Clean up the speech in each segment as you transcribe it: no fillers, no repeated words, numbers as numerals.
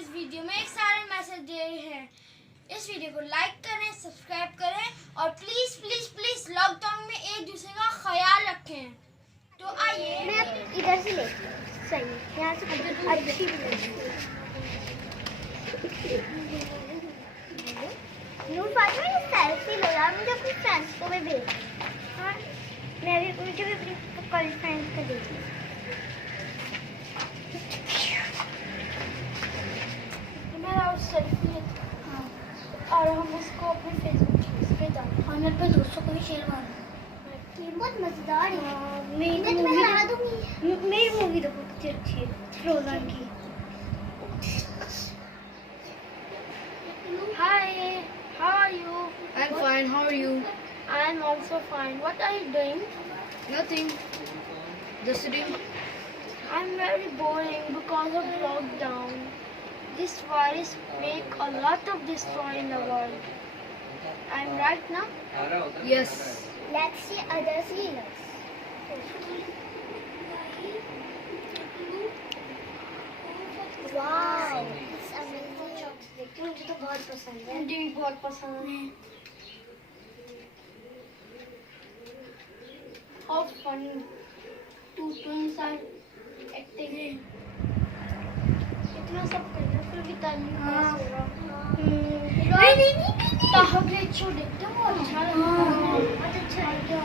इस वीडियो में एक सारे मैसेज दे रहे हैं। इस वीडियो को लाइक करें, सब्सक्राइब करें और प्लीज प्लीज प्लीज लॉकडाउन में एक दूसरे का ख्याल रखें। तो आइए मैं इधर से लेती हूँ। सही यहाँ से अच्छी भी लगती है। नूर फातिमा ये सेल्फी लो यार, मुझे अपनी फ्रेंड्स को भी भेज। हाँ मुझे भी अपनी कल फ्रेंड्स को भेजना। मेरा सेल्फी हाँ और हम उसको अपने फेसबुक पे डालें और मैं अपने दोस्तों को भी शेयर करूँ। ये बहुत मजेदार है। मेरी मूवी देखो कितनी अच्छी है, फ्रोजन की। Hi, how are you? I'm fine. How are you? I'm also fine. What are you doing? Nothing. Just sitting. I'm very boring because of lockdown. This virus make a lot of destroy in the world. I'm right now? Yes. Let's see other serials. Wow, it's amazing. मुझे तो बहुत पसंद है। मुझे भी बहुत पसंद है। How funny. Two twins are acting. इतना सब करना फिर भी टाइम नहीं पास हो रहा। नहीं ताहा ग्रेट शो देखते हो, अच्छा लगता है। बहुत अच्छा है। क्या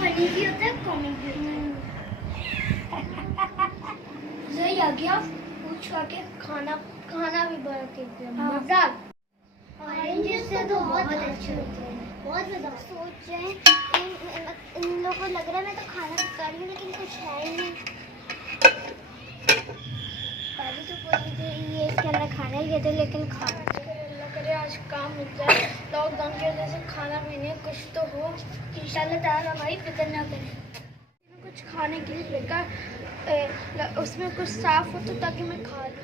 फनी भी होता है, कॉमिक भी होता है। सही आ गया पूछ के खाना भी बड़ा खेलते हैं। मजेदार। ऑरेंजेस से तो बहुत अच्छे होते हैं, बहुत मजा। सोच रहे हैं इन लोगों को लग रहा है मैं तो खाना कर लूँ, लेकिन कुछ है ही नहीं। पहले तो कोई ये इसके अंदर खाना ही कहते, लेकिन खाना अल्लाह करे आज काम मिल जाए। लॉकडाउन की वजह से खाना पीने कुछ तो हो, इंशाल्लाह ताला हमारी फिक्र ना करे। कुछ खाने के लिए लेकर उसमें कुछ साफ हो तो ताकि मैं खा लूँ।